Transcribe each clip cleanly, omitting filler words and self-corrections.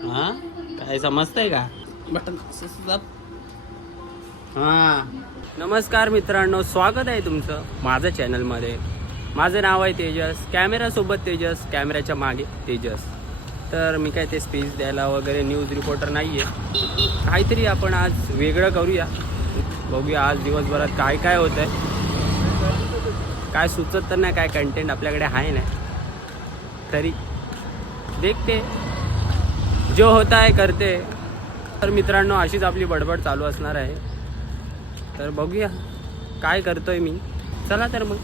हा काय समजतंय का बटन हा. नमस्कार मित्रांनो, स्वागत आहे तुमचं माझ्या चॅनलमध्ये. माझं नाव आहे तेजस, कॅमेरासोबत तेजस, कॅमेऱ्याच्या मागे तेजस. तर मी काय ते स्पीच द्यायला वगैरे न्यूज रिपोर्टर नाही आहे. काहीतरी आपण आज वेगळं करूया, बघूया आज दिवसभरात काय काय होतं आहे. काय सुचत तर नाही, काय कंटेंट आपल्याकडे आहे नाही, तरी देखते जो होता है करते. तर मित्रांनो, अशीच आपली बडबड चालू असणार आहे. तर बघूया काय करतोय मी. चला तर मग.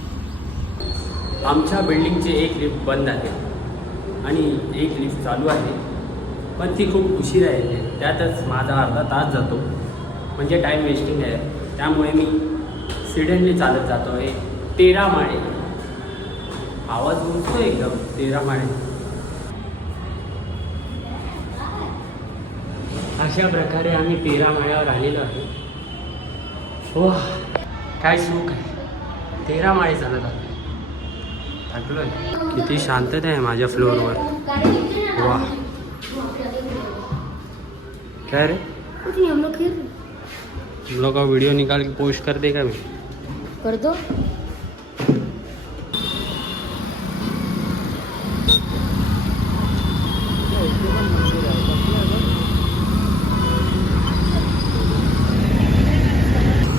आमच्या बिल्डिंगची एक लिफ्ट बंद आहे आणि एक लिफ्ट चालू आहे, पण ती खूप उशिरा येते. त्यातच माझा अर्धा तास जातो, म्हणजे टाईम वेस्टिंग आहे. त्यामुळे मी सिडेंटली चालत जातो आहे 13 माळे. आवाज उंचतो एकदम, 13 माळे. अशा प्रकारे आम्ही 13 माळ्यावर आलेलो आहे. हो, काय सुख आहे. 13 माळे चालत आहे. थकलोय. किती शांतता आहे माझ्या फ्लोअरवर. वा, काय रे, हम लोग का वीडियो निकाल के पोस्ट कर देगा. मैं कर दो.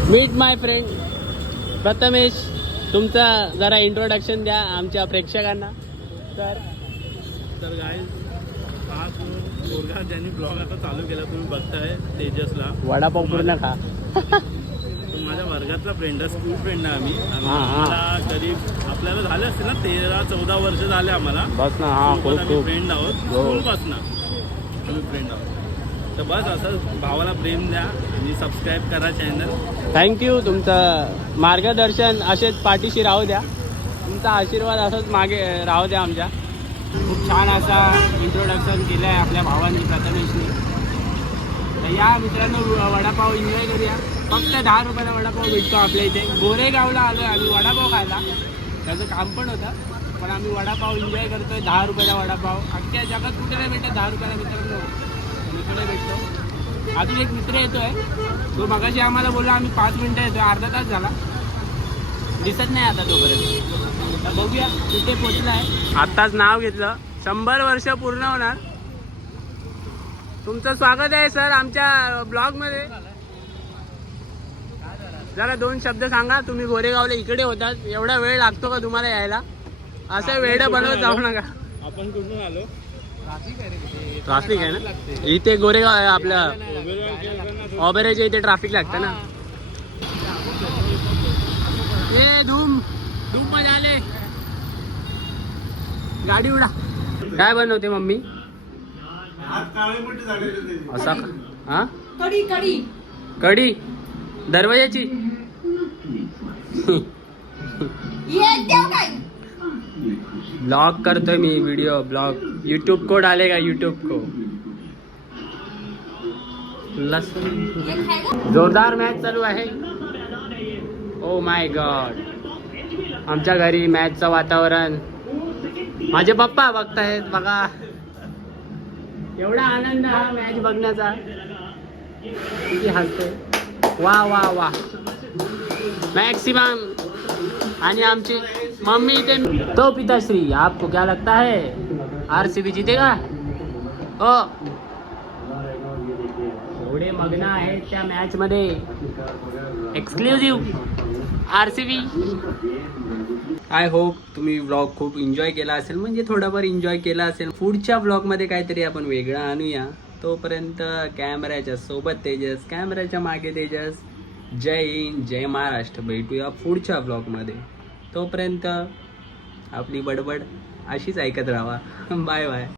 मीट माय फ्रेंड प्रथमेश. तुमचा जरा इंट्रोडक्शन द्या आमच्या प्रेक्षकांना. तर गाईज, हा पोरगा ज्यांनी ब्लॉग आता चालू केला तुम्ही बघताय तेजसला, वडापाव पूर्ण खा. तो माझ्या वर्गातला फ्रेंड आहे, स्कूल फ्रेंड आहे आम्ही. हा. आम्हाला करीब आपल्याला झाले असते ना 13-14 वर्ष झाले आम्हाला. बस ना. हा, सोबत खूप आम्ही खूप. फ्रेंड आहोत, हो. स्कूलपासून आम्ही फ्रेंड आहोत. तर बस असं भावाला प्रेम द्या आणि सबस्क्राईब करा चॅनल. थँक्यू. तुमचं मार्गदर्शन असेच पाठीशी राहू द्या. तुमचा आशीर्वाद असंच मागे राहू द्या आमच्या. खूप छान असा इंट्रोडक्शन केलं आहे आपल्या भावांनी, प्रथमेशनी. तर या मित्रांनो, वडापाव एन्जॉय करूया. फक्त 10 रुपयाला वडापाव भेटतो आपल्या इथे. गोरेगावला आलो आहे आम्ही वडापाव खायला. त्याचं काम पण होतं, पण आम्ही वडापाव एन्जॉय करतोय. 10 रुपयाला वडापाव अख्ख्या जगात कुठे नाही भेटत 10 रुपयाला मित्रांनो. इकडे भेटतो. अजून एक मित्र येतोय, तो मगाशी आम्हाला बोलला आम्ही 5 मिनिटं येतोय. अर्धा तास झाला, दिसत नाही आता तोपर्यंत. तर बघूया कुठे पोचलाय. आत्ताच नाव घेतलं, 100 वर्ष पूर्ण होणार. तुमचं स्वागत आहे सर आमच्या ब्लॉग मध्ये. जरा 2 शब्द सांगा. तुम्ही गोरेगावला इकडे होतात, एवढा वेळ लागतो का तुम्हाला यायला? असं वेळ बनवत जाऊ नका. आपण कुठून आलो? ट्राफिक आहे ना इथे गोरेगाव. आपल्या ऑबेरेच्या इथे ट्रॅफिक लागतं ना. ए धूम धूम मध्ये आले. गाडी उडा. काय बनवते मम्मी? असा का? हा, कडी कडी कढी दरवाजाची. ब्लॉग करतोय मी, व्हिडिओ ब्लॉग. यूट्यूब को डालेगा, यूट्यूब को. लसूण. जोरदार मॅच चालू आहे. Oh my God. आमच्या घरी मॅचचं वातावरण. माझे पप्पा बघतायत बघा. एवढा आनंद हा मॅच बघण्याचा. किती हसते. वा वा वा. मॅक्सिमम. आणि आमची मम्मी इथे. तो पिताश्री, आपको क्या लगता है आरसीबी जीतेगा? ओ, एवढे मग्न आहेत त्या मॅच मध्ये. Exclusive RCB. आय होप तुम्ही व्लॉग खूप एन्जॉय केला असेल, म्हणजे थोडाफार एन्जॉय केला असेल. पुढच्या व्लॉगमध्ये काहीतरी आपण वेगळं आणूया. तोपर्यंत कॅमेऱ्याच्या सोबत तेजस, कॅमेऱ्याच्या मागे तेजस. जय हिंद, जय महाराष्ट्र. भेटूया पुढच्या व्लॉगमध्ये. तोपर्यंत आपली बडबड अशीच ऐकत राहा. Bye bye.